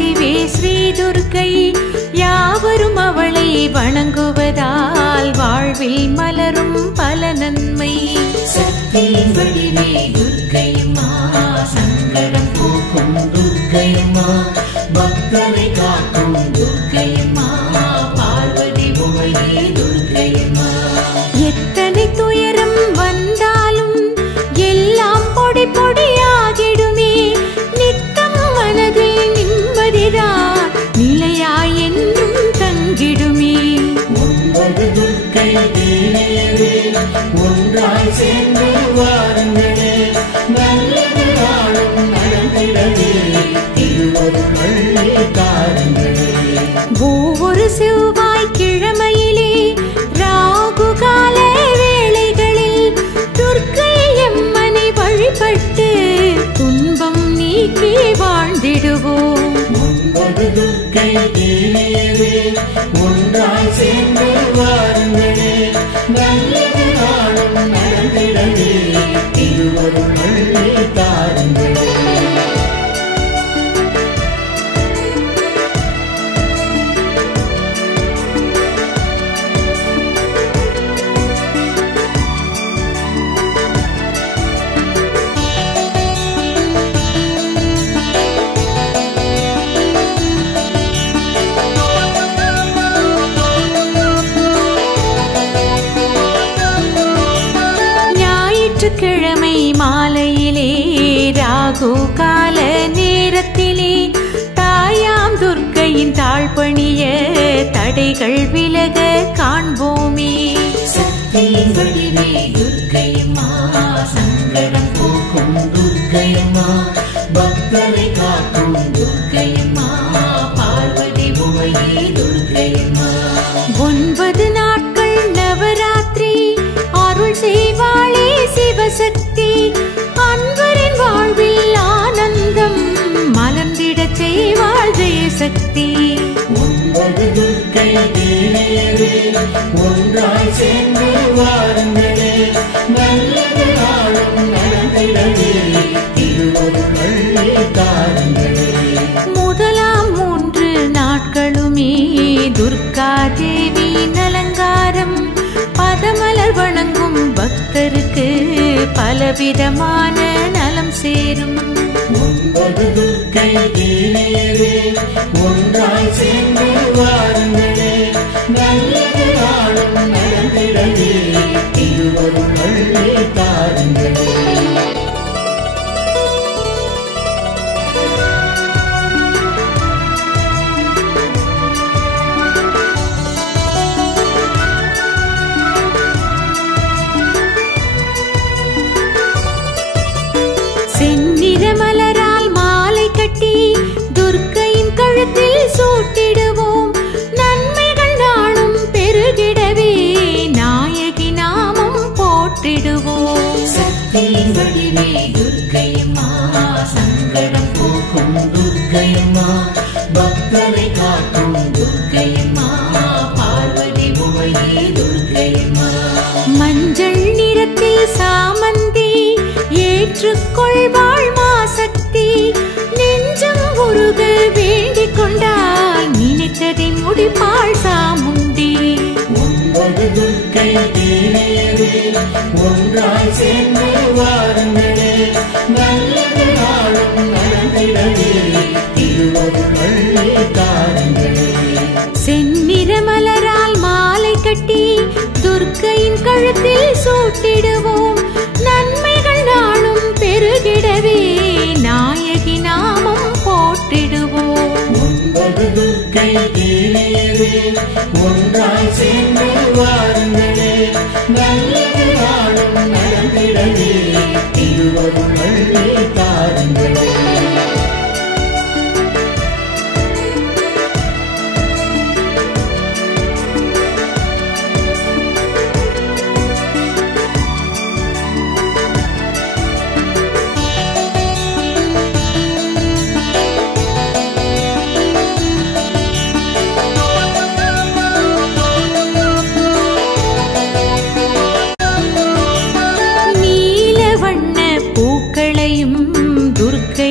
வடிவே ஸ்ரீ துர்க்கை யாவரும் அவளை வணங்குவதால் வாழ்வில் மலரும் பல நன்மை. சக்தி வடிவே துர்க்கையம்மா சங்கடம் போக்கும் துர்க்கையம்மா பக்தரை காக்கும் துர்க்கையம்மா பார்வதி உமையே துர்க்கையம்மா. எத்தனை துயரம் வந்தாலும் எல்லாம் பொடி பொடியாகிடுமே. நித்தம் மனதில் நிம்மதிதான் நிலையாய் என்றும் தங்கிடுமே. 9 துர்க்கை தேவியரே ஒன்றாய் சேர்ந்து வாருங்களே நல்லது நாளும் நடந்திடவே திருவருள் தாருங்களே. ஒவ்வொரு செவ்வாய் கிழமையிலே ராகு கால வேளைகளில் துர்க்கை அம்மனை வழிபட்டு துன்பம் நீக்கி வாழ்ந்திடுவோம். 9 துர்க்கை தேவியரே ஒன்றாய் சேர்ந்து வாருங்களே நல்லது நாளும் நடந்திடவே திருவருள் தாருங்களே. ஞாயிற்றுக்கிழமை மாலையிலே ராகு கால நேரத்திலே தாயாம் துர்க்கையின் தாழ்பணிய தடைகள் விலக காண்போமே. சக்தி வடிவே துர்க்கையம்மா சங்கடம் போக்கும் துர்க்கையம்மா பக்தரை காக்கும் துர்க்கையம்மா பார்வதி உமையே துர்க்கையம்மா. 9 நாட்கள் நவராத்திரி அருள் செய்வாளே சிவசக்தி. அன்பரின் வாழ்வில் ஆனந்தம் மலர்ந்திடச் செய்வாள் ஜெயசக்தி. 9 துர்க்கை தேவியரே ஒன்றாய் சேர்ந்து வாருங்களே நல்லது நாளும் நடந்திடவே திருவருள் தாருங்களே. முதலாம் 3 நாட்களுமே துர்கா தேவியின் அலங்காரம். பதமலர் வணங்கும் பக்தருக்கு பலவிதமான நலம் சேரும். 9 துர்க்கை தேவியரே ஒன்றாய் சேர்ந்து வாருங்களே நல்லது நாளும் நடந்திடவே திருவருள் தாருங்களே. செந்நிற மலரால் மாலை கட்டி துர்க்கையின் கழுத்தில் சூட்டிடுவோம். நன்மைகள் நாளும் பெருகிடவே நாயகி நாமம் போற்றிடுவோம். சக்தி வடிவே துர்க்கையம்மா சங்கடம் போக்கும் துர்க்கையம்மா பக்தரை காக்கும் துர்க்கையம்மா பார்வதி உமையே துர்க்கையம்மா. மஞ்சள் நிறத்தில் சாமந்தி ஏற்றுக்கொள்வாள் மாசக்தி. நெஞ்சம் உருக வேண்டிக் கொண்டால் நினைத்ததை முடிப்பாள் சாமுண்டி. 9 துர்க்கை தேவியரே ஒன்றாய் சேர்ந்து வாருங்களே நல்லது நாளும் நடந்திடவே திருவருள் தாருங்களே. செந்நிற மலரால் மாலை கட்டி துர்க்கையின் கழுத்தில் சூட்டிடுவோம். நன்மைகள் நாளும் பெருகிடவே நாயகி நாமம் போற்றிடுவோம். 9 துர்க்கை தேவியரே ஒன்றாய் சேர்ந்து வாருங்களே நல்லது நாளும் நடந்திடவே திருவருள் தாருங்களே. நீல வண்ண பூக்களையும் துர்க்கை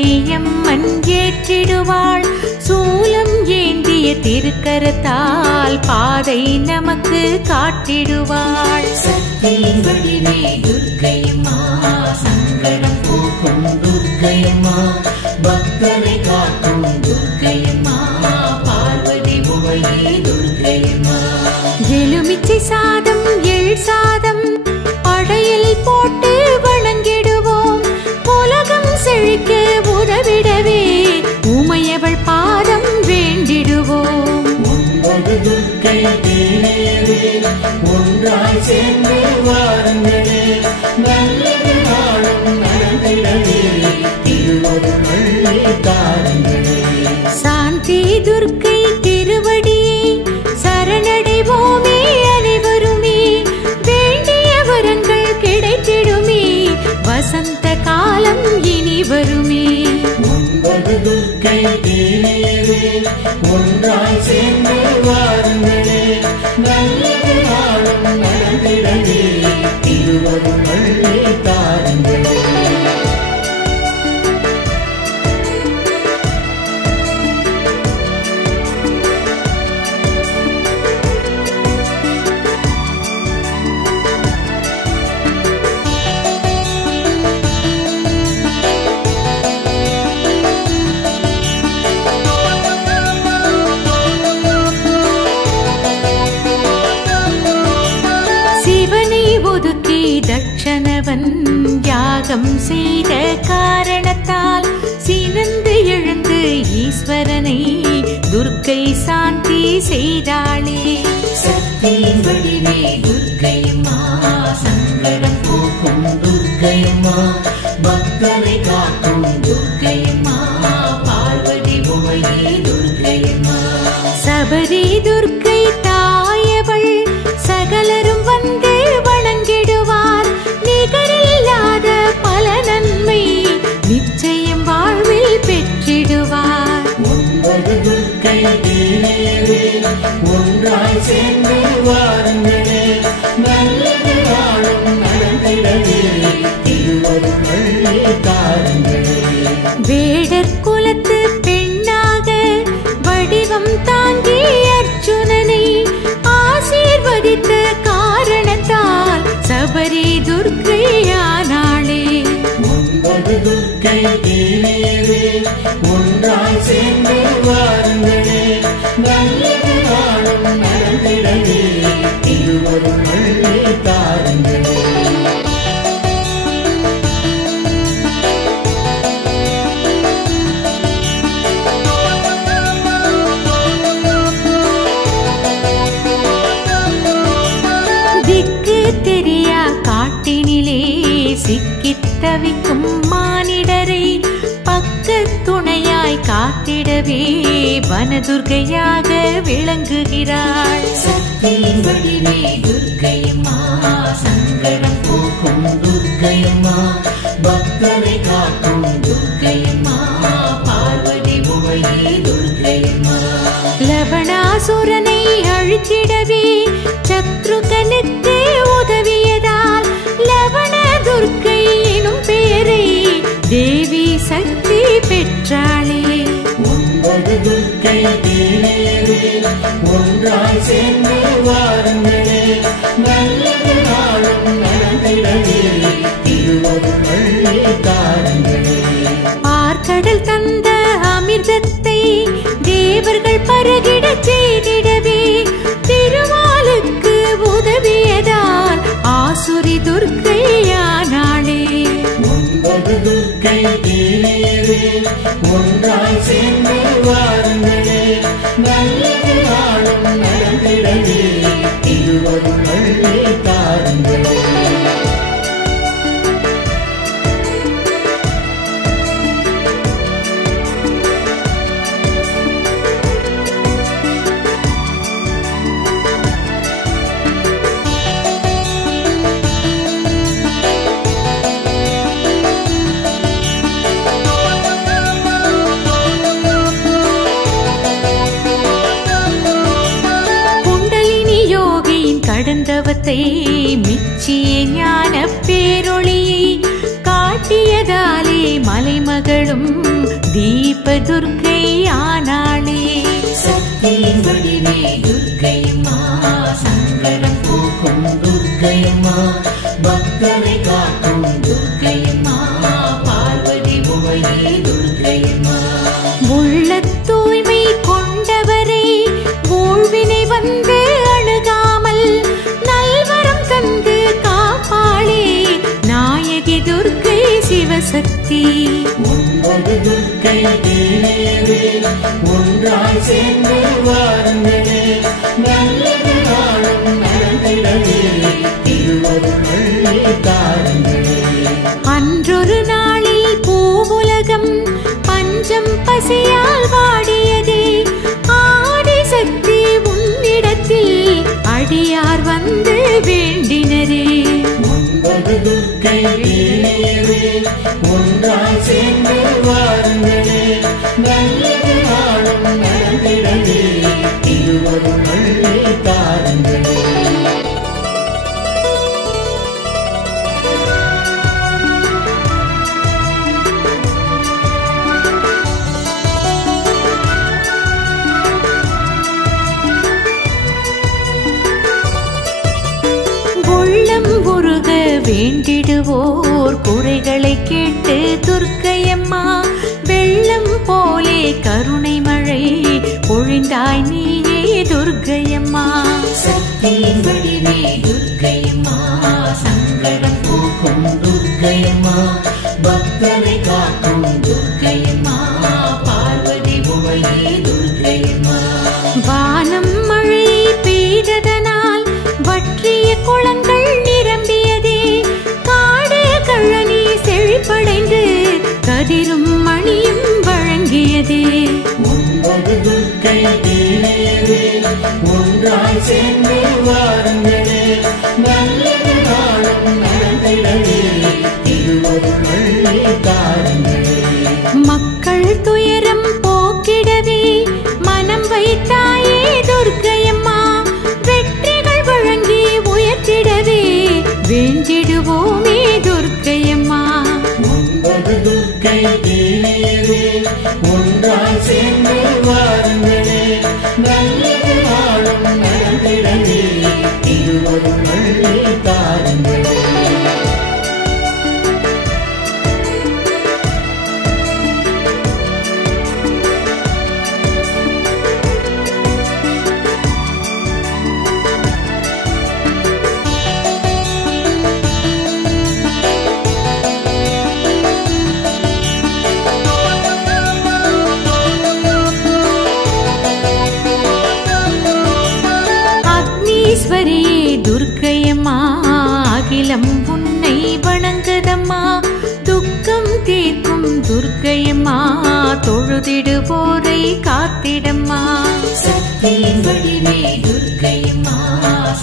திருக்கரத்தால் பாதை நமக்கு காட்டிடுவாள். சக்தியின் வடிவே துர்க்கையம்மா, சங்கடம் போக்கும் துர்க்கையம்மா, பக்தரை காக்கும் துர்க்கையம்மா, பார்வதி உமையே துர்க்கையம்மா. எலுமிச்சை சாதம் எள் சாதம் படையல் போட்டு வணங்கிடுவோம். உலகம் செழிக்க உதவிடவே உமையவள் பாதம் வேண்டிடுவோம். 9 துர்க்கை தேனேரே, ஒன்றாய் சேர்ந்து வாருங்களே, நல்லது நாளும் நடந்திடவே திருவருள் தாருங்களே. சாந்தி துர்க்கை திருவடியை சரணடைவோமே அனைவருமே, வேண்டிய வரங்கள் கிடைத்திடுமே, வசந்த காலம் இனி வருமே. 9 துர்க்கை தேனேரே, ஒன்றாய் சேர்ந்து வாருங்களே, நல்லது நாளும் நடந்திடவே திருவருள் தாருங்களே. தட்சணவன் யாகம் செய்த காரணத்தால் சினந்து எழுந்து ஈஸ்வரனை துர்க்கை சாந்தி செய்தாளே. சக்தியின் வடிவே துர்க்கையம்மா, சங்கடம் போக்கும் துர்க்கையம்மா, பக்தரை காக்கும் துர்க்கையம்மா, பார்வதி உமையே துர்க்கையம்மா. சபரி துர்க்கை தாயவள் சகலரும் வந்து வணங்கிடுவார். நிகரில்லாத பல நன்மை நிச்சயம் வாழ்வில் பெற்றிடுவார். 9 துர்க்கை தேனேரே, ஒன்றாய் சேர்ந்து வாருங்களே, நல்லது நாளும் நடந்திடவே திருவருள் தாருங்களே. வேடர் குலத்து பெண்ணாக வடிவம் தாங்கி அர்ஜுனனை ஆசீர்வதித்த காரணத்தால் சபரி துர்க்கையானாளே. 9 துர்க்கை தேனேரே, ஒன்றாய் சேர்ந்து வாருங்களே, நல்லது நாளும் நடந்திடவே திருவருள் தாருங்களே. திக்கு தெரியா காட்டினிலே சிக்கித் தவிக்கும் மானிடரை பக்கத் துணையாய் காத்திடவே வனதுர்க்கையாக விளங்குகிறாள். சக்தியின் வடிவே துர்க்கையம்மா, சங்கடம் போக்கும் துர்க்கையம்மா, பக்தரை காக்கும் துர்க்கையம்மா, பார்வதி உமையே துர்க்கையம்மா. லவணாசுரனை அழித்திடவே சத்ருகனுக்கு உதவியதால் லவண துர்க்கை எனும் பெயரை தேவி சக்தி பெற்றாளே. 9 துர்க்கை தேனேரே, ஒன்றாய் சேர்ந்து வாருங்களே, நல்லது நாளும் நடந்திடவே திருவருள் தாருங்களே. பார்க்கடல் தந்த அமிர்தத்தை தேவர்கள் பருகிடச் செய்திடவே திருமாலுக்கு உதவியதால் ஆசுரி துர்க்கையானாளே. 9 துர்க்கை தேனேரே, ஒன்றாய் சேர்ந்து வாருங்களே, நல்லது நாளும் நடந்திடவே திருவருள் தாருங்களே. கடந்தவத்தை மிச்சிய ஞான பேரொளியை காட்டியதாலே மலைமகளும் தீப துர்க்கை ஆனாளே. சக்தியின் வடிவே ஒன்பது துர்க்கை தேவியரே ஒன்றாய் சேர்ந்து வாருங்களே நல்லது நாளும் நடந்திடவே திருவருள் தாருங்களே. அன்றொரு நாளில் பூவுலகம் பஞ்சம் பசியால் வாடியதே ஆதிசக்தி உன்னிடத்தில் அடியார் வந்து வேண்டினரே. ஒன்பது துர்க்கை தேவியரே ஒன்றாய் சேர்ந்து வாருங்களே நல்லது நாளும் நடந்திடவே திருவருள் தாருங்களே. உள்ளம் உருக வேண்டிடுவோர் குறைகளை கேட்டு துர்க்கையம்மா வெள்ளம் போலே கருணை மழை பொழிந்தாய் நீயே துர்க்கையம்மா. சக்தியின் வடிவே துர்க்கையம்மா சங்கடம் போக்கும் துர்க்கையம்மா பக்தரை காக்கும் துர்க்கையம்மா பார்வதி உமையே துர்க்கையம்மா. வானம் மழை பெய்ததனால் வற்றிய குளங்கள் நிரம்பியதே காடு கழனி செழிப்படைந்து கதிரும் மணியும் வழங்கியதே. ஒன்பது துர்க்கை தேவியரே ஒன்றாய் சேர்ந்து வாருங்களே நல்லது நாளும் நடந்திடவே திருவருள் தாருங்களே. மக்கள் துயரம் போக்கிடவே மனம் வைத்தாயே துர்க்கையம்மா வெற்றிகள் வழங்கி உயர்த்திடவே வேண்டிடுவோமே துர்க்கையம்மா. ஒன்பது துர்க்கை தேவியரே ஒன்றாய் சேர்ந்து வாருங்களே நல்லது நாளும் நடந்திடவே திருவருள் தாருங்களே. அக்னீஸ்வரியே துர்க்கையம்மா அகிலம் உன்னை வணங்குதம்மா துக்கம் தீர்க்கும் துர்க்கையம்மா தொழுதிடுவோரை காத்திடம்மா. சக்தியின் வடிவே துர்க்கையம்மா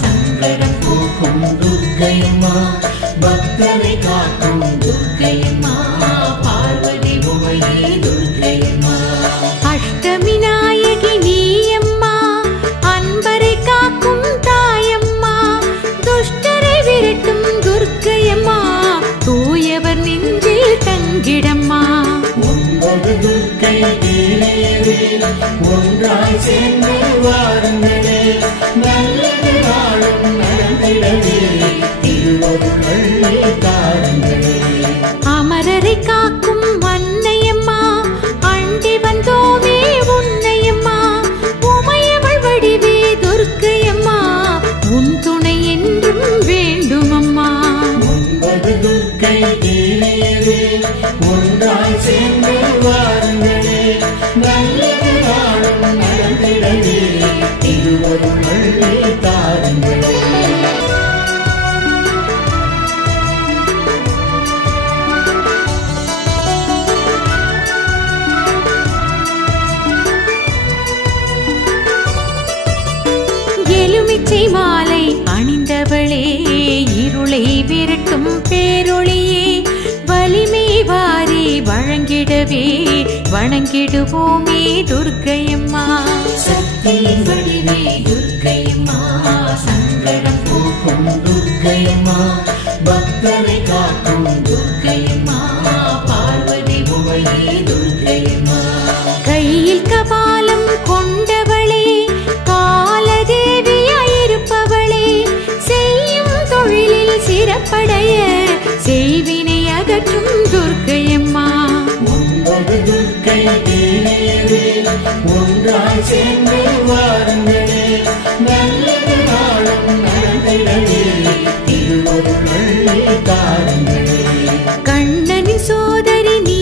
சங்கடம் போக்கும் துர்க்கையம்மா பக்தரை காக்கும் துர்க்கையம்மா பார்வதி உமையே துர்க்கையம்மா. அஷ்டமி நாயகி நீயம்மா அன்பரை காக்கும் தாயம்மா துஷ்டரை விரட்டும் துர்க்கையம்மா தூயவர் நெஞ்சில் தங்கிடம்மா. ஒன்பது துர்க்கை தேவியரே ஒன்றாய் சேர்ந்து வாருங்களே நல்லது நாளும் நடந்திடவே திருவருள் தாருங்களே. அமரரை காக்கும் அன்னையம்மா அண்டி வந்தோமே உன்னையம்மா உமையவள் வடிவே துர்க்கையம்மா உன் துணை என்றும் வேண்டுமம்மா. ஒன்பது துர்க்கை தேவியரே ஒன்றாய் சேர்ந்து வாருங்களே நல்லது நாளும் நடந்திடவே திருவருள் தாருங்களே. எலுமிச்சை மாலை அணிந்தவளே இருளை விரட்டும் பேரொளியே வலிமை வாரி வழங்கிடவே வணங்கிடுவோமே துர்க்கையம்மா. சக்தியின் வடிவே துர்க்கையம்மா சங்கடம் போக்கும் துர்க்கையம்மா பக்தரை காக்கும் துர்க்கையம்மா பார்வதி உமையே துர்க்கையம்மா. கையில் கபாலம் கொண்டவளே காலதேவியாயிருப்பவளே செய்யும் தொழிலில் சிறப்படைய செய்வினை அகற்றும் துர்க்கையம்மா. ஒன்பது துர்க்கை தேவியரே ஒன்றாய் சேர்ந்து வாருங்களே நல்லது நாளும் நடந்திடவே திருவருள் தாருங்களே. கண்ணனின் சோதரி நீ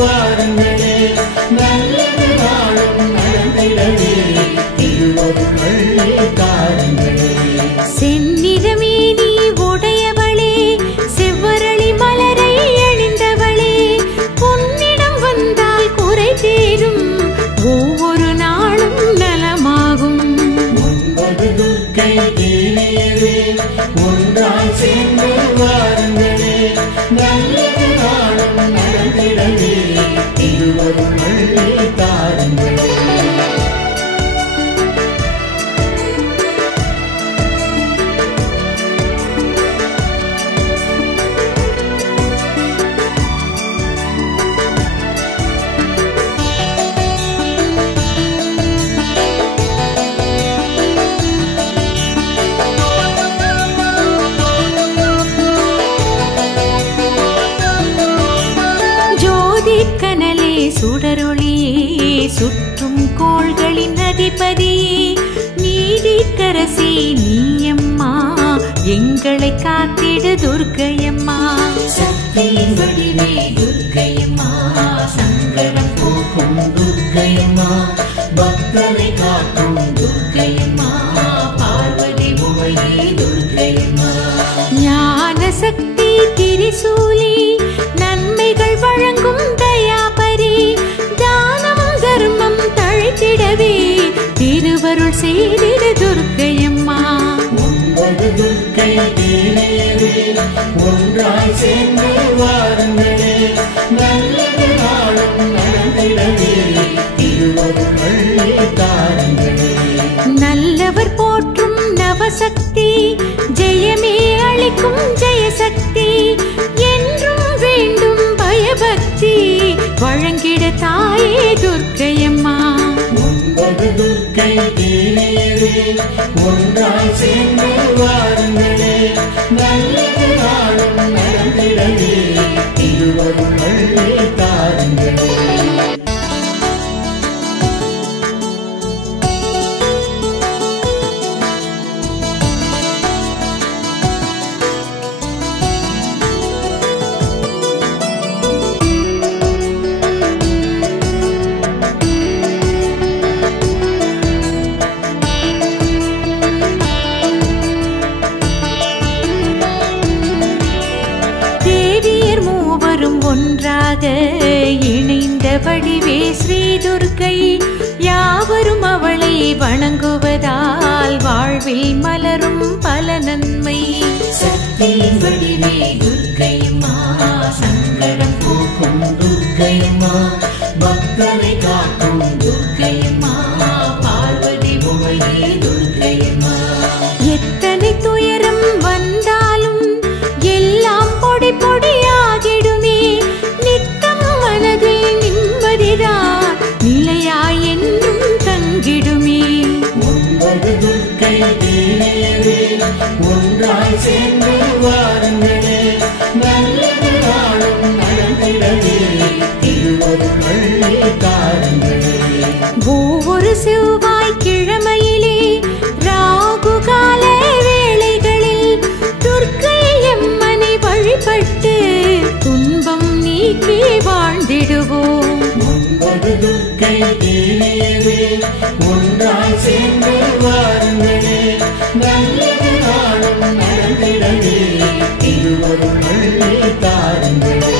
வாருங்களே நல்லது நாளும் நடந்திடவே திருவருள் அள்ளி தாருங்களே. செந்நிறமே நீ உடையவளே செவ்வரளி மலரை அணிந்தவளே உன்னிடம் வந்தால் குறை தீரும் ஒவ்வொரு நாளும் நலமாகும். 9 துர்க்கை தேவியரே ஒன்றாய் சேர்ந்து வாருங்களே நல்லது நாளும் நடந்திடவே திருவருள் அள்ளி தாருங்களே. கனலே சுடரொளியே சுற்றும் கோள்களின் அதிபதியே நீதிக்கரசி நீயம்மா எங்களை காத்திடு துர்க்கையம்மா. சக்தியின் வடிவே துர்க்கையம்மா சங்கடம் போக்கும் துர்க்கையம்மா பக்தரை காக்கும் துர்க்கையம்மா பார்வதி உமையே துர்க்கையம்மா. ஞான சக்தி திரிசூலி நன்மைகள் வழங்கும் தயாபரி தானம் தர்மம் தழைத்திடவே திருவருள் செய்திட துர்க்கையம்மா. 9 துர்க்கை தேவியரே ஒன்றாய் சேர்ந்து வாருங்களே நல்லது நாளும் நடந்திடவே திருவருள் அள்ளி தாருங்களே. நல்லவர் போற்றும் நவசக்தி ஜெயமே அளிக்கும் ஜெயசக்தி என்றும் வேண்டும் பயபக்தி வழங்கிட தாயே துர்க்கையம்மா. 9 துர்க்கை தேவியரே ஒன்றாய் சேர்ந்து வாருங்களே நல்லது நாளும் நடந்திடவே திருவருள் அள்ளி தாருங்களே. ஒன்றாக இணைந்த வடிவே ஸ்ரீ துர்க்கை யாவரும் அவளை வணங்குவதால் வாழ்வில் மலரும் பல நன்மை. சக்தியின் வடிவே துர்க்கையம்மா சங்கடம் போக்கும் துர்க்கையம்மா பக்தரை காக்கும் துர்க்கையம்மா பார்வதி உமையே துர்க்கையம்மா. எத்தனை துயரம் வந்தாலும் எல்லாம் பொடி பொடியாகிடுமே நித்தம் மனதில் நிம்மதிதான் நிலையாய் என்றும் தங்கிடுமே. 9 துர்க்கை தேவியரே ஒன்றாய் சேர்ந்து வாருங்களே நல்லது நாளும் நடந்திடவே திருவருள் அள்ளி தாருங்களே. ஒவ்வொரு செவ்வாய் கிழமையிலே ராகு கால வேளைகளில் துர்க்கை அம்மனை வழிபட்டு துன்பம் நீக்கி வாழ்ந்திடுவோம். 9 துர்க்கை தேவியரே ஒன்றாய் சேர்ந்து வாருங்களே நல்லது நாளும் நடந்திடவே திருவருள் அள்ளி தாருங்களே.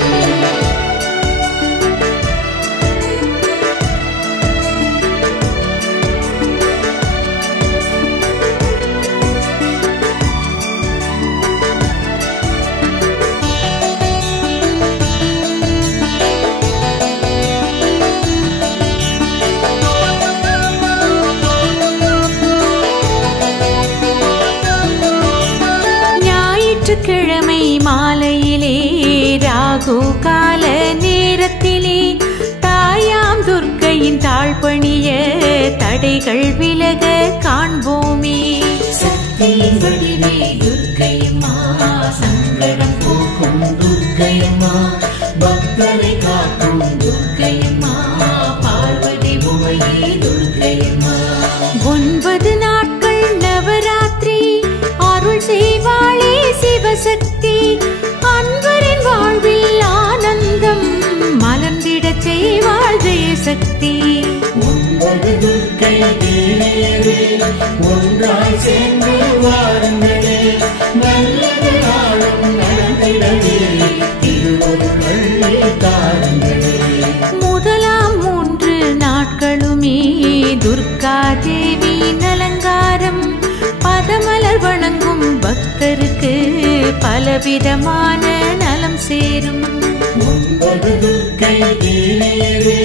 ஞாயிற்றுக்கிழமை மாலையிலே ராகு கால நேரத்திலே தாயாம் துர்க்கையின் தாழ்பணிய தடைகள் விலக காண்போமே. சக்தியின் வடிவே துர்க்கையம்மா சங்கடம் போக்கும் துர்க்கையம்மா பக்தரை காக்கும் துர்க்கையம்மா பார்வதி உமையே துர்க்கையம்மா. 9 நாட்கள் நவராத்திரி அருள் செய்வாளே சிவசக்தி அன்பரின் வாழ்வில் ஆனந்தம் மலர்ந்திட பலவிதமான நலம் சேரும். 9 துர்க்கை தேவியரே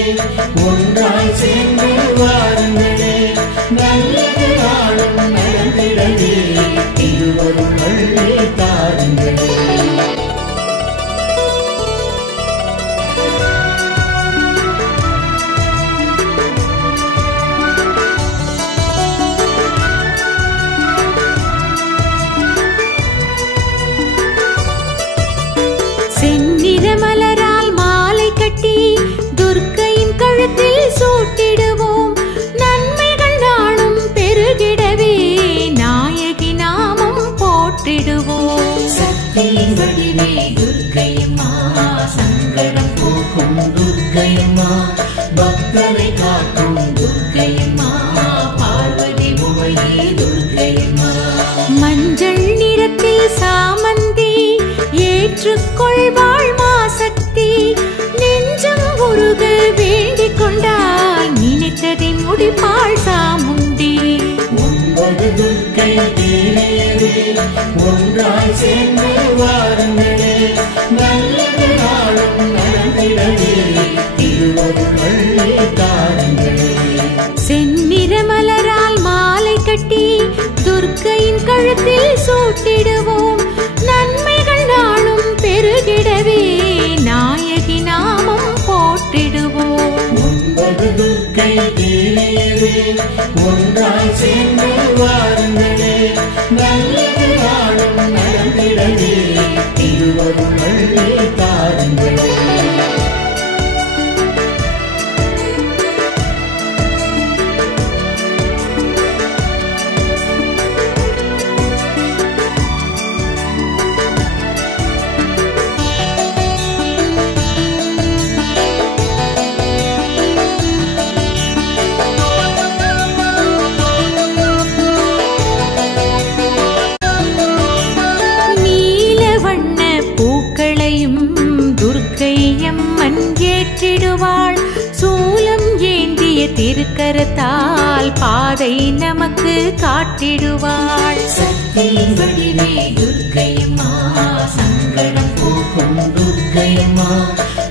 ஒன்றாய் சேர்ந்து வாருங்களே, நல்லது நாளும் நடந்திடவே திருவருள் அள்ளி தாருங்களே. செந்நிற மலரால் மாலை கட்டி துர்க்கையின் கழுத்தில் சூட்டிடுவோம். நன்மைகள் நாளும் பெருகிடவே நாயகி நாமம் போற்றிடுவோம். சக்தியின் வடிவே துர்க்கையம்மா, சங்கடம் போக்கும் துர்க்கையம்மா, பக்தரை காக்கும் துர்க்கையம்மா, பார்வதி உமையே துர்க்கையம்மா. மஞ்சள் நிறத்தில் சாமந்தி ஏற்றுக்கொள்வாள் மாசக்தி. நெஞ்சம் உருக வேண்டிக் கொண்டால் நினைத்ததை முடிப்பாள் சாமுண்டி. 9 துர்க்கை தேவியரே ஒன்றாய் சேர்ந்து வாருங்களே, நல்லது நாளும் நடந்திடவே திருவருள் அள்ளி தாருங்களே. செந்நிற மலரால் மாலை கட்டி துர்க்கையின் கழுத்தில் சூட்டிடுவோம். நன்மைகள் நாளும் பெருகிடவே நாயகி நாமம் போற்றிடுவோம். 9 துர்க்கை தேவியரே ஒன்றாய் சேர்ந்து வாருங்களே, நல்லது நாளும் நடந்திடவே திருவருள் அள்ளி தாருங்களே. துர்க்கையம்மன் ஏற்றிடுவாள். சூலம் ஏந்திய திருக்கரத்தால் பாதை நமக்கு காட்டிடுவாள். சக்தியின் வடிவே துர்க்கையம்மா, சங்கடம் போக்கும் துர்க்கையம்மா,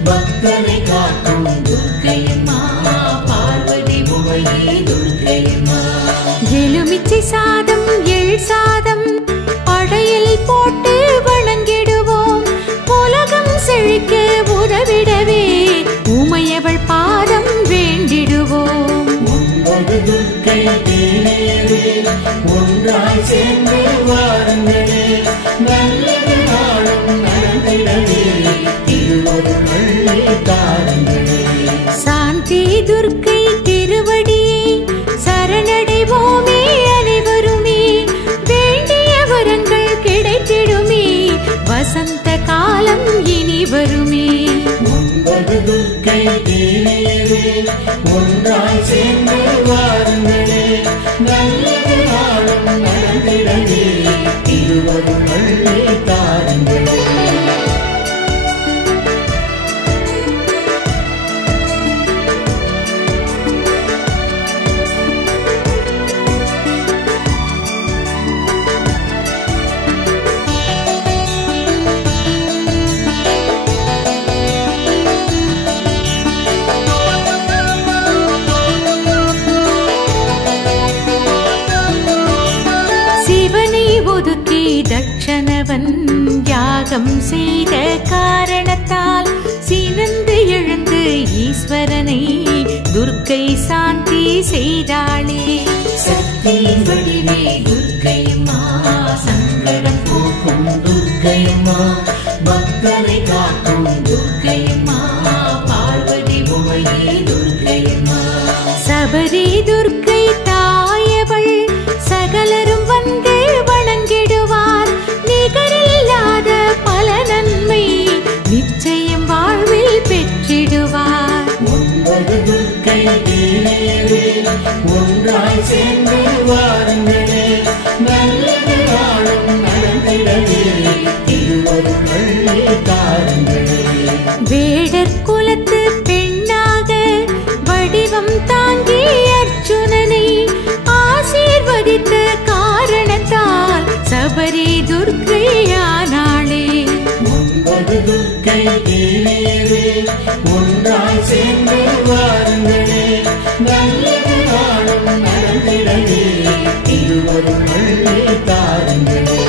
பக்தரை காக்கும் துர்க்கையம்மா, பார்வதி உமையே துர்க்கையம்மா. எலுமிச்சை சாதம் எள் சாதம் படையல் போட்டு வணங்கிடுவோம். உலகம் செழிக்க உதவிடவே உமையவள் பாதம் வேண்டிடுவோம். 9 துர்க்கை தேவியரே ஒன்றாய் சேர்ந்து வாருங்களே, நல்லது நாளும் நடந்திடவே திருவருள் அள்ளி தாருங்களே. சாந்தி துர்க்கை திருவடியே சரணடைவோமே அனைவருமே. வேண்டிய வரங்கள் கிடைத்திடுமே, வசந்த காலம் இனி வருமே. 9 துர்க்கை தேவியரே ஒன்றாய் சேர்ந்து வாருங்களே, நல்லது நாளும் நடந்திடவே திருவருள் அள்ளி தாருங்களே. தட்சணவன் யாகம் செய்த காரணத்தால் சினந்து எழுந்து ஈஸ்வரனை துர்க்கை சாந்தி செய்தாளே. சக்தியின் வடிவே துர்க்கையம்மா, சங்கடம் போக்கும் துர்க்கையம்மா, பக்தரை காக்கும் துர்க்கையம்மா, பார்வதி உமையே துர்க்கையம்மா. சபரி துர்க்கை தாயவள் சகலரும் வந்து வணங்கிடுவார். நிகரில்லாத பல நன்மை நிச்சயம் வாழ்வில் பெற்றிடுவார். 9 துர்க்கை தேவியரே ஒன்றாய் சேர்ந்து வாருங்களே, நல்லது நாளும் நடந்திடவே திருவருள் அள்ளி தாருங்களே. வேடர் குலத்து பெண்ணாக வடிவம் தாங்கி அர்ஜுனனை ஆசீர்வதித்த காரணத்தால் சபரி துர்க்கையானாளே. தீனேரே ஒன்றாய் சேர்ந்து வாருங்களே நல்லது நாளும் நடந்திடவே திருவருள் அள்ளி தாருங்களே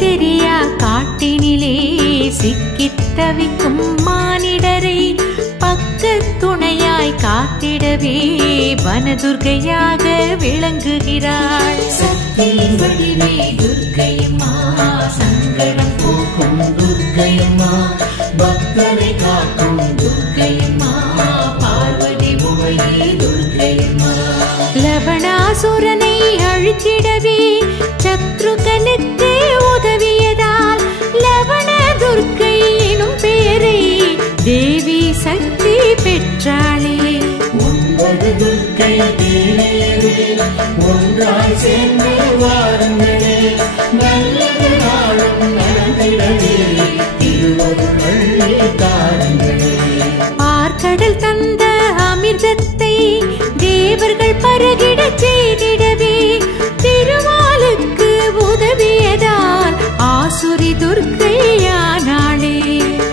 தெரியா காட்டினிலே சிக்கித் தவிக்கும் மானிடரை பக்கத் துணையாய் காத்திடவே வனதுர்க்கையாக விளங்குகிறாள். சக்தியின் வடிவே துர்க்கையம்மா சங்கடம் போக்கும் துர்க்கையம்மா பக்தரை காக்கும் துர்க்கையம்மா பார்வதி உமையே துர்க்கையம்மா லவணாசுரனை அழித்திடவே சத்ருகனுக்கு உதவியதால் லவண துர்க்கை எனும் பெயரை தேவி சக்தி பெற்றாளே. 9 துர்க்கை தீனேரே ஒன்றாய் சேர்ந்து வாருங்களே நல்லது நாளும் நடந்திடவே திருவருள் அள்ளி தாருங்களே. ஆர்கடல் தந்த அமிர்தத்தை தேவர்கள் பருகிடச் செய்திடவே திருமாலுக்கு உதவியதால் ஆசுரி துர்க்கையானாளே.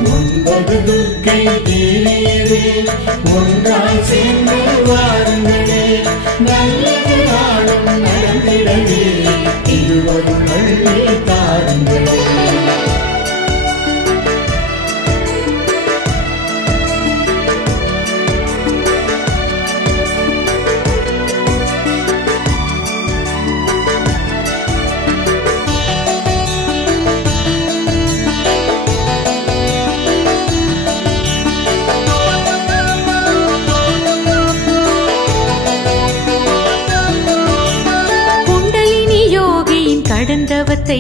9 துர்க்கை தீனேரே ஒன்றாய் சேர்ந்து வாருங்களே நல்லது நாளும் நடந்திடவே திருவருள் அள்ளி தாருங்களே. கடந்தவத்தை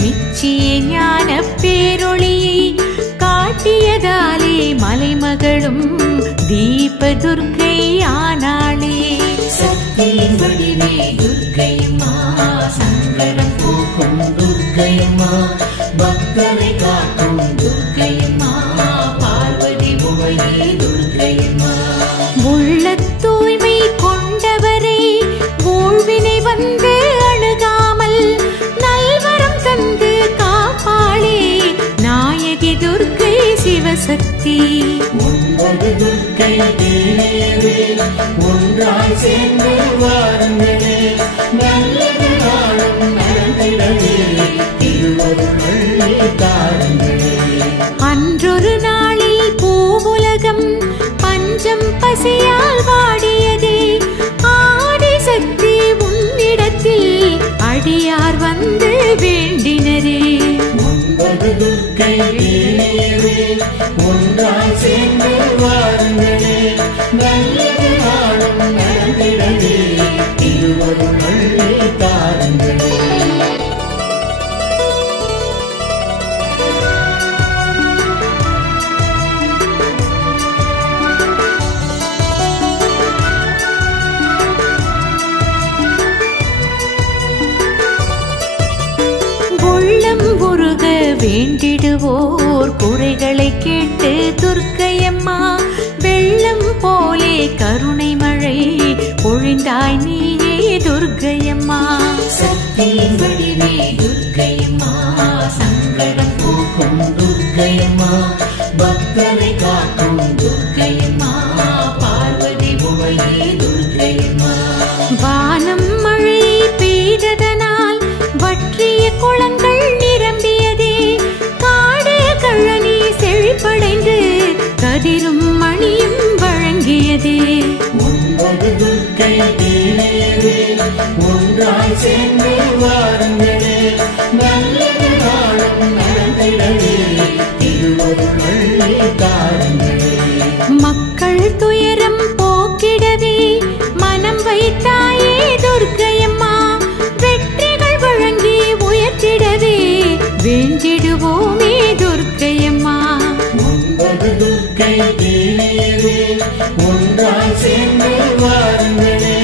மிச்சிய ஞான பேரொளியை காட்டியதாலே மலைமகளும் தீப துர்க்கை ஆனாளே. சக்தியின் வடிவே துர்க்கையம்மா சங்கடம் போக்கும் துர்க்கையம்மா பக்தரை காக்கும் துர்க்கையம்மா பார்வதி உமையே துர்க்கையம்மா உள்ள தூய்மை கொண்டவரை ஊழ்வினை வந்து அணுகாமல் நல்வரம் தந்து காப்பாளே நாயகி துர்க்கை சிவசக்தி. 9 துர்க்கை தீனேரே ஒன்றாய் சேர்ந்து வாருங்களே நல்லது நாளும் நடந்திடவே திருவருள் அள்ளி தாருங்களே. அன்றொரு நாளில் பூவுலகம் பஞ்சம் பசியால் வாடியதே ஆடி சக்தி உன்னிடத்தில் அடியார் வந்து வேண்டினரே. 9 துர்க்கை தீனேரே ஒன்றாய் சேர்ந்து வாருங்களே நல்லது நாளும் நடந்திடவே திருவருள் அள்ளி தாருங்களே. உள்ளம் உருக வேண்டிடுவோர் குறைகளை கேட்டு துர்க்கையம்மா வெள்ளம் போலே கருணை மழை பொழிந்தாய் நீயே துர்க்கையம்மா. சக்தியின் வடிவே துர்க்கையம்மா சங்கடம் போக்கும் துர்க்கையம்மா பக்தரை காக்கும் துர்க்கையம்மா பார்வதி உமையே துர்க்கையம்மா வானம் மழை பெய்ததனால் வற்றிய குளங்கள் நிரம்பியதே காடு கழனி செழிப்படைந்து கதிரும் மணியும் வழங்கியதே. 9 துர்க்கை தீனேரே ஒன்றாய் சேர்ந்து வாருங்களே நல்லது நாளும் நடந்திடவே திருவருள் அள்ளி தாருங்களே. மக்கள் துயரம் போக்கிடவே மனம் வைத்தாயே துர்க்கையம்மா வெற்றிகள் வழங்கி உயர்த்திடவே வேண்டிடுவோமே துர்க்கையம்மா. 9 துர்க்கை தீனேரே ஒன்றாய் சேர்ந்து வாருங்களே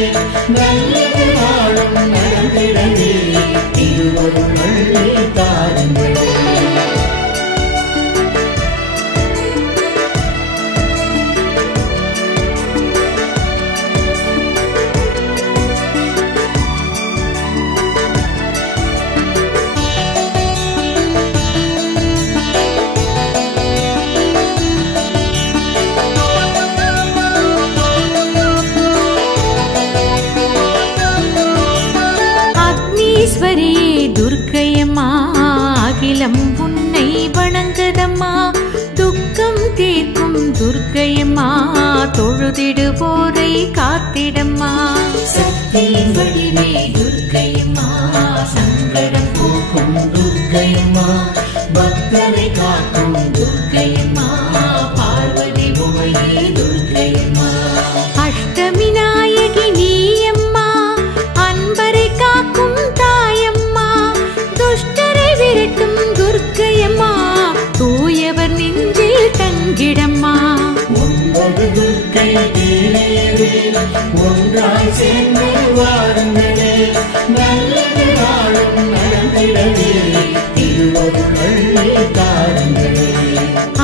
நல்லது நாளும் நடந்திடவே திருவருள் அள்ளி தாருங்களே. தொழுதிடுவோரை காத்திடம்மா. சக்தியின் வடிவே துர்க்கையம்மா, சங்கடம் போக்கும் துர்க்கையம்மா, பக்தரை காக்கும் துர்க்கையம்மா, பார்வதி உமையே துர்க்கையம்மா. அஷ்டமி நாயகி நீயம்மா, அன்பரை காக்கும் தாயம்மா, துஷ்டரை விரட்டும் துர்க்கையம்மா, தூயவர் நெஞ்சில் தங்கிடம்மா. 9 துர்க்கை தேவியரே, ஒன்றாய் சேர்ந்து வாருங்களே, நல்லது நாளும் நடந்திடவே, திருவருள் தாருங்களே.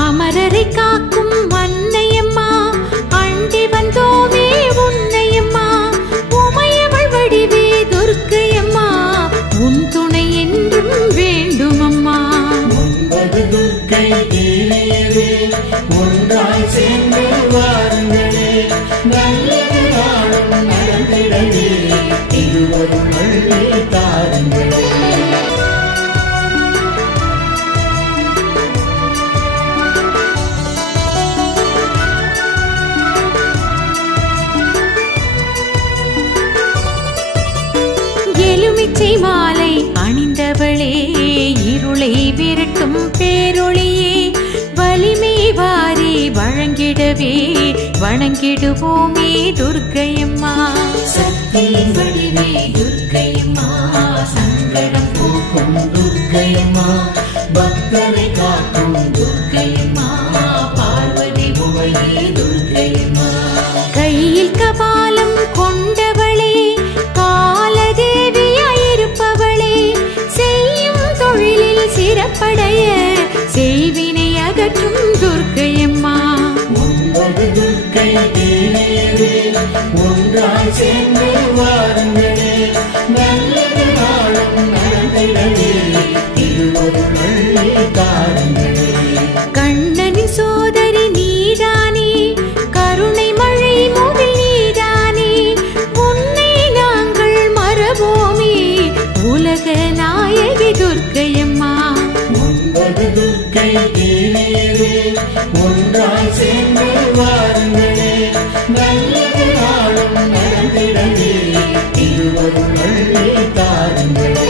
அமரரை காக்கும் அன்னையம்மா, அண்டி வந்தோமே உன்னையம்மா, உமையவள் வடிவே துர்க்கையம்மா, உன் துணை என்றும் வேண்டுமம்மா. 9 துர்க்கை தேவியரே, ஒன்றாய் சேர்ந்து வாருங்களே, நல்லது நாளும் நடந்திடவே, திருவருள் தாருங்களே. எலுமிச்சை மாலை அணிந்தவளே, இருளை விரட்டும் பேரொளியே, வலிமை வாரி வழங்கிடவே வணங்கிடுவோமே துர்க்கையம்மா. சக்தியின் வடிவே துர்க்கையம்மா, சங்கடம் போக்கும் துர்க்கையம்மா, பக்தரை காக்கும் துர்க்கையம்மா, பார்வதி உமையே துர்க்கையம்மா. கையில் கபாலம் கொண்டவளே, காலதேவியாயிருப்பவளே, செய்யும் தொழிலில் சிறப்படைய செய்வினை அகற்றும் துர்க்கையம்மா. 9 துர்க்கை தேவியரே, ஒன்றாய் சேர்ந்து வாருங்களே, நல்லது நாளும் நடந்திடவே, திருவருள் தாருங்களே. கண்ணனின் சோதரி நீதானே, கருணை மழை முகில் நீதானே, உன்னை நாங்கள் மறவோமே, உலக நாயகி துர்க்கையம்மா. 9 துர்க்கை தேவியரே, ஒன்றாய் சேர்ந்து வாருங்களே, நல்லது நாளும் நடந்திடவே, திருவருள் தாருங்களே.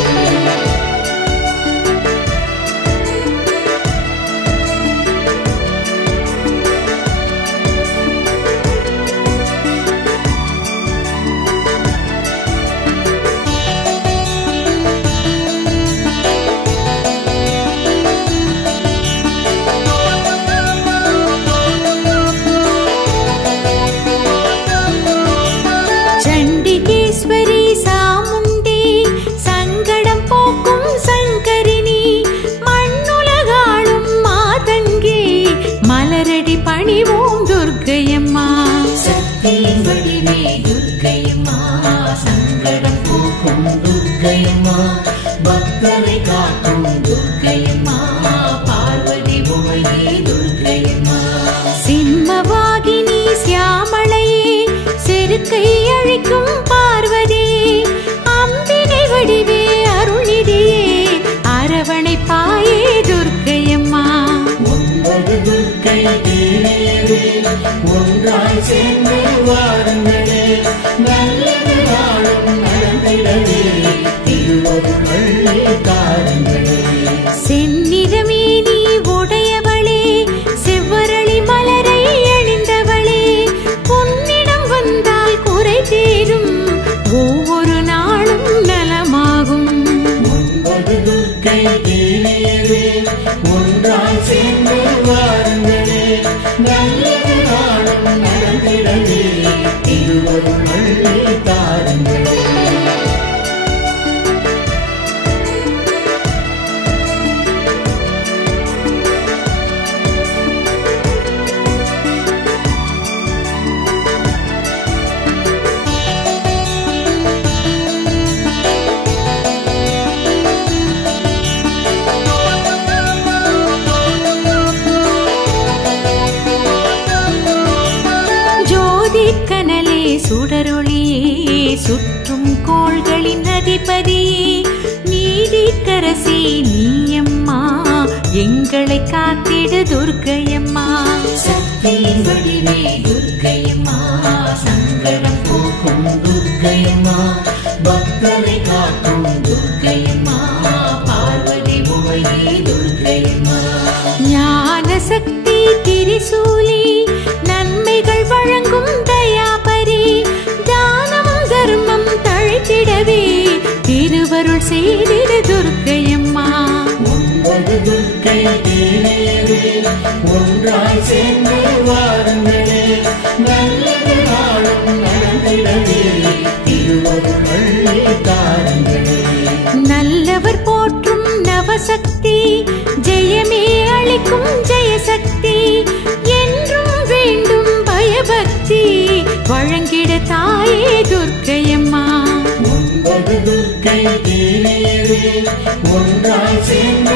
சண்டிகேஸ்வரி சாமுண்டி, சங்கடம் போக்கும் சங்கரினி, மண்ணுலகாளும் மாதங்கி, மலரடி பணிவோம் துர்க்கையம்மா. சக்தியின் வடிவே துர்க்கையம்மா, சங்கடம் போக்கும் துர்க்கையம்மா, பக்தரை காக்கும் துர்க்கையம்மா, பார்வதி உமையே துர்க்கையம்மா. சிம்மவாகினி சியாமளையே, செருக்கை அழிக்கும் பார்வதியே, அம்பிகை வடிவே அருள்நிதியே, அரவணைப்பாயே துர்க்கையம்மா. 9 துர்க்கை தேவியரே, ஒன்றாய் சேர்ந்து வாருங்களே, நல்லது நாளும் நடந்திடவே, திருவருள் தாருங்களே. செந்நிறமே நீ உடையவளே, செவ்வரளி மலரை அணிந்தவளே, உன்னிடம் வந்தால் குறை தீரும், ஒவ்வொரு நாளும் நலமாகும். 9 துர்க்கை தேவியரே, ஒன்றாய் சேர்ந்து வாருங்களே, நல்லது நாளும் நடந்திடவே, திருவருள் தாருங்களே. ஜோதிக்கனலே சுடரொளியே, சுற்றும் கோள்களின் அதிபதியே, நீதிக்கரசி நீயம்மா, எங்களை காத்திடு துர்க்கையம்மா. சக்தியின் வடிவே துர்க்கையம்மா, சங்கடம் போக்கும் துர்க்கையம்மா, பக்தரை காக்கும் துர்க்கையம்மா, பார்வதி உமையே துர்க்கையம்மா. ஞான சக்தி திரிசூலி, நன்மைகள் வழங்கும் தயாபரி, தானம் தர்மம் தழைத்திடவே திருவருள் செய்திட துர்க்கையம்மா. 9 துர்க்கை தேவியரே, ஒன்றாய் சேர்ந்து வாருங்களே, நல்லது நாளும் நடந்திடவே திருவருள் அள்ளி தாருங்களே. நல்லவர் போற்றும் நவசக்தி, ஜெயமே அளிக்கும் ஜெயசக்தி, என்றும் வேண்டும் பயபக்தி, வழங்கிட தாயே துர்க்கையம்மா. 9 துர்க்கை தேவியரே, ஒன்றாய் சேர்ந்து